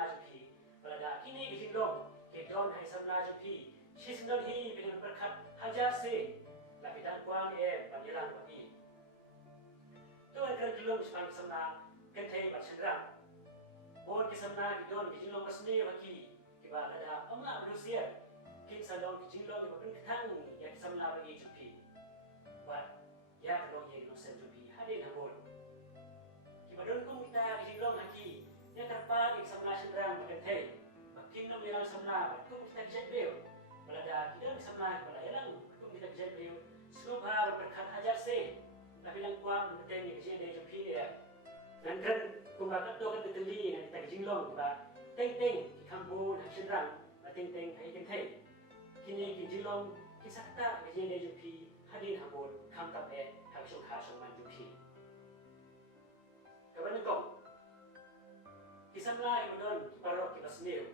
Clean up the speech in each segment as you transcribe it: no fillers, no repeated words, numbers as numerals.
SAMLA jumpi balada kini gijinglong ke don hai SAMLA jumpi shisnol hi bin berkat hajar se la kita kuan banyalan bagi tuan kerjulung sepang SAMLA kentai bercendera bon ke SAMLA don gijinglong kesne bagi kiba ada amla manusia kin salong gijinglong ke berketang yang SAMLA bagi jumpi buat ya kalau ye no senjupi hadin habon kimadon kum kita gijinglong haki yang terpagi SAMLA sendrang berkentai makin nom yang SAMLA kum kita kijat briew balada kita bisa SAMLA balada ialang kum kita kijat briew subha berkat hajar se tapi lang kuam berkentai ni kijat dia jumpi dia dan kan kum bakat to kan teteli yang kita gijinglong ba teng teng ki kambon hak sendrang ba teng teng hai kentai kini gijinglong kisakta kijat dia jumpi hadin habon kam tap hak sukha man jumpi kawan kong SAMLA imodon paralok sniew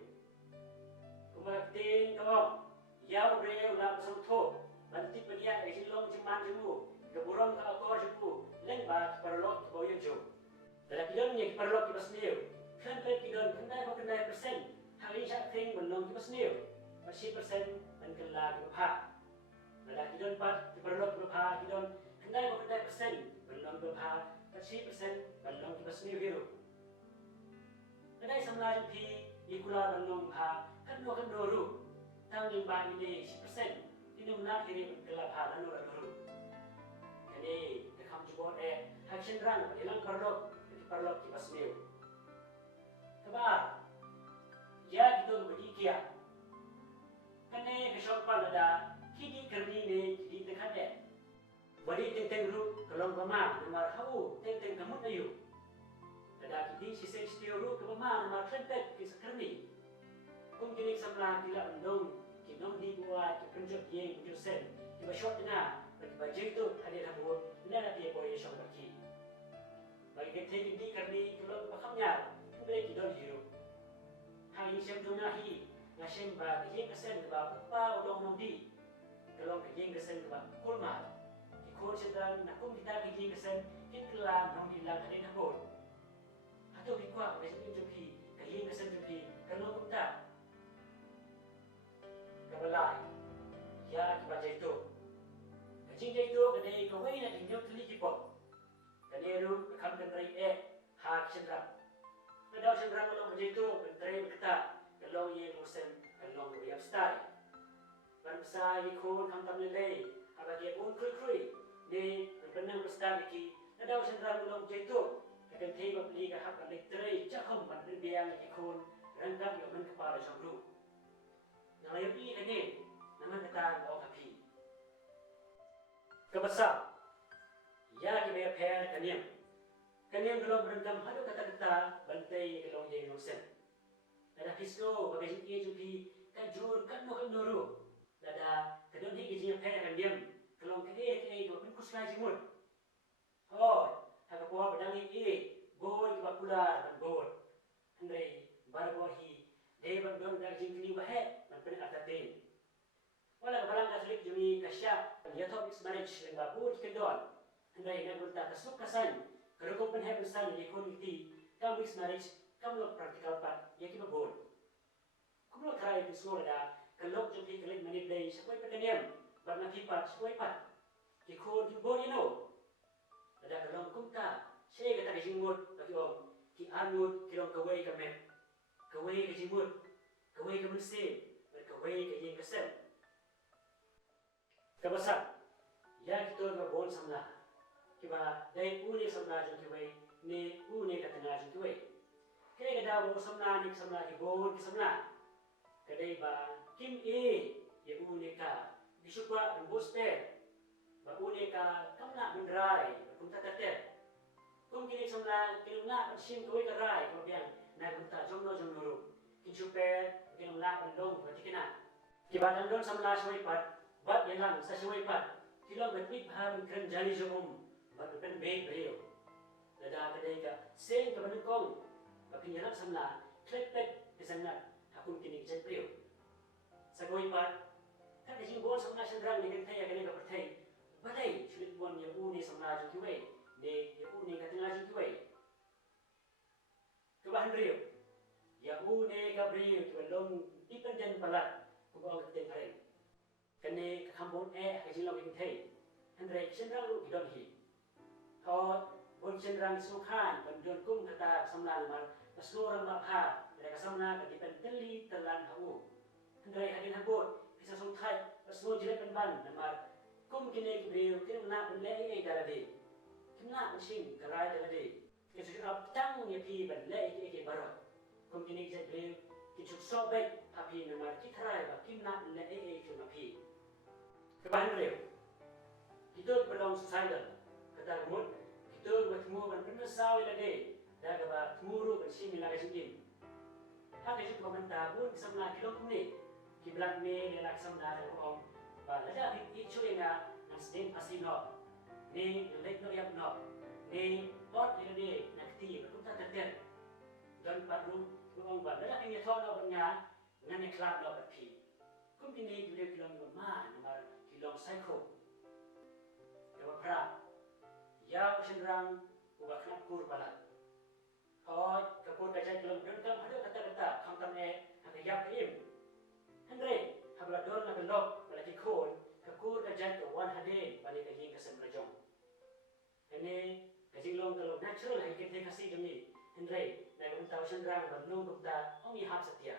kumatin kong yaw briew na pasang to bantik pania gijinglong jiman jimu keburong ka akor jipu lengba paralok boyo jo dalam kidon nya paralok sniew kan pet kidon kendai persen hari syak thing benong sniew bersih persen dan kela ha dalam kidon pat paralok ha kidon kendai persen benong ha bersih persen benong sniew hero kadai SAMLA jumpi ikula benong ha kan ru tang limba ini 10% ini nak kiri kelap ha dan ru kani dekam jubot hak sendrang ilang paralok sniew kabar ya gitu bagi Kiar kani kesopan ada kidi kerni ne kidi dekat bagi teng ru kelong pama nomor hau teng kamut ayu ada kidi sisen setiau ru ke pama nomor trentet ke sekerni kum kini SAMLA tidak mendong kinom di buat ke penjut yang jurusen tiba shot na bagi JAITUH hadir habun nana dia boy shot bagi bagi kita kidi kerni kelong pakamnya boleh kidon hiru hal ini semdunahi ngasem ba kejeng kesen ba pa ulong nongdi kelong kejeng kesen ba kulma ikut sedang nakum kita kejeng kesen kitla nongdi lang hadir habun atau dikuat macam jumpi kejeng kesen jumpi kelong kita kabalai ya kiba JAITUH kejeng JAITUH kadai KIWEI nak injok teli kipot kadai ru kam TREI hak sendrang kadau sendrang kalau JAITUH TREI berkata kalau ye musen kalau riap style bangsa ikut kam tam lelei abagi pun krui ni penang besar iki kadau sendrang kalau JAITUH akan tiba beli ke hak TREI cakap ban biang ikut rangkap yang kepala jangru nalayo pi kani naman kata ko kapi kebesar ya IAPHER kaniam kalau berendam hadu kata-kata bantai kalau ye nusen ada pislo bagi ye jupi kajur kan nuru ada kadon hi IAPHER kaniam kalau kene do pinkus lagi mud oh hak ko badang boy bakula dan boy andre barbohi Dewan don daging kini bahe manpen atatin. Wala balang kasulik jumi kasya yathop marriage leng babur kendon. Andai na gulta kasuk kasan kerukung penhe besan di koniti kam marriage kam lo praktikal pat yaki babur. Kumlo try di sekolah kalau jumi kelik mani play sekoi peteniam barna pipat sekoi pat. Ki kon ki bor ada kalau kumta saya kata jingmut bagi om ki anut kilong KIWEI kamet KIWEI ke jimut, KIWEI ke mesin, dan KIWEI ke yang kesen. Kebesan, ya kita berbon SAMLA. Kiba dari uni SAMLA jung KIWEI, ni uni katengah jung KIWEI. Kaya kada bo SAMLA ni SAMLA kibon ki SAMLA. Kadai ba kim ya uni ka bisukwa rembus pe. Ba uni ka kamna mendrai, kumta katet. Kum kini SAMLA kilumna sim KIWEI karai kemudian na kunta jongno ru kinchuper keng la pandong batikena kibadan don SAMLA shoi pat bat yelang sa shoi pat kilong betwik ham kren jali jomum bat pen be breo lada kadai ka seng ka banukong bakin yelang SAMLA klepet kesangat hakun kini jet breo sa goi pat ka jing bol SAMLA sendrang ni kentai ya kene ka pertai badai sulit bon ya uni SAMLA jung KIWEI ne ya uni ka tengah jung KIWEI kebahan breo ya ne ka briew ki long dependent palat ku ba ka ten pare kane ka khambon ka jilong ing thei andre chenrang lu ki don hi thot bon chenrang su khan ban don kum kata samla mar pasno rang ma pha le ka samna ka dependently telan hau andre hadin habot bisa song thai pasno jile pen ban mar kum kine ki briew kin na ban le ai darade kin na sing ka rai darade ke su ap tang ni pi ban le ai barot kum kini jet briew ki chuk so bai api na mar ki thrai ba kim na le ai ki ma pi ke ban briew kita belong SUCIDAL kata mut kita bertemu ban benar sawi lagi dah ke ba tmuru ban simi lagi sidim ha ke chuk komentar pun samna kilong ni ki blak me le lak samna da ong ba la da bi chu nga nan stem asino ni lek no yap no ni pot ni nakti ba ta ter dan patru ong ba la ni thon no ban nga ngan ni klap no ba pi kum ni le kilong ma na kilong psycho Dewa pra, ya usenrang ubah kena kur palat. Hoi, kapur kajai kelom don kam ada kata-kata kam tam hak yap im. Andre, habla don na belok balaki khol, kapur kajai ke wan hade balik ke yin kasem rajong. Ini kajilong kalau natural hai kita kasih demi. Andre, na kam tahu usenrang balung kumta omi hap setia.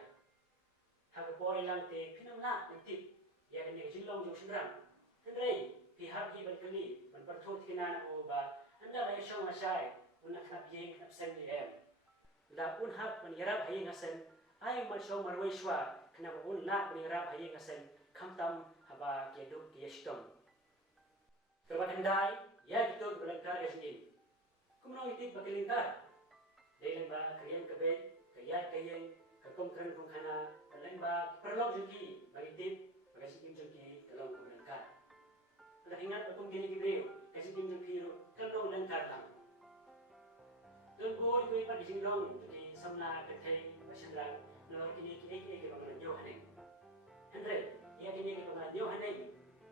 Hak boy lang te pinam la nanti. Ya kini kajilong jo usenrang. Andre, pihak hi berkeli berpertut kena nak ubah anda mai syong masai unak nak yeng nak sen di la pun hak menyerap hai ngasen ai mal syong marwai shwa kena pun la menyerap hai ngasen kamtam haba keduk yestom kebakan ya gitu berlengkar ya sini kumno itu berlengkar dalam ba kriam kebet kaya kayeng kekom keren kung kana dalam ba perlok juki bagi tip bagi sikim juki dalam berlengkar Nak ingat aku gini briew, kasi tim piru, kalau lengkar lang. Don boy ko ipa dising long, jadi samla katay masyadang, nor kini kini pangalan nyo haneng. Andre, iya kini pangalan nyo haneng,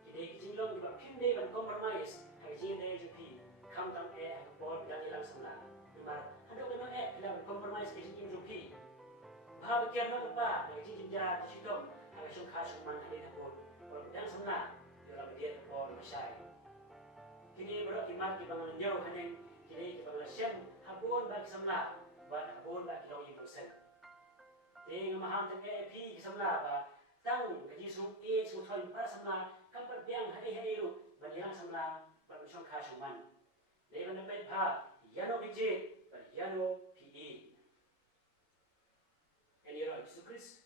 kini kising long ipa pinde ban compromise, hagi sing day jupi, kam tam ang board dan ilang samla. Dimar, ano kano ilang compromise kasi tim jupi. Bahwa kiar na pa, hagi sing jinja tisitong, hagi sing kasong man hagi tapon, orang dan samla. Dalam dia or masai. Kini berat imat di bangun jauh hanya kini di bangun siam habun bagi samla, buat habun bagi lawan yang persen. Jadi ngamaham tentang AP samla ba tang gaji sum sum thoi para samla kampat biang hari ru baniang samla ban syong kha syongman. Jadi ban pet pha yano bije ban yano PE. Ini ro Yesus Kristus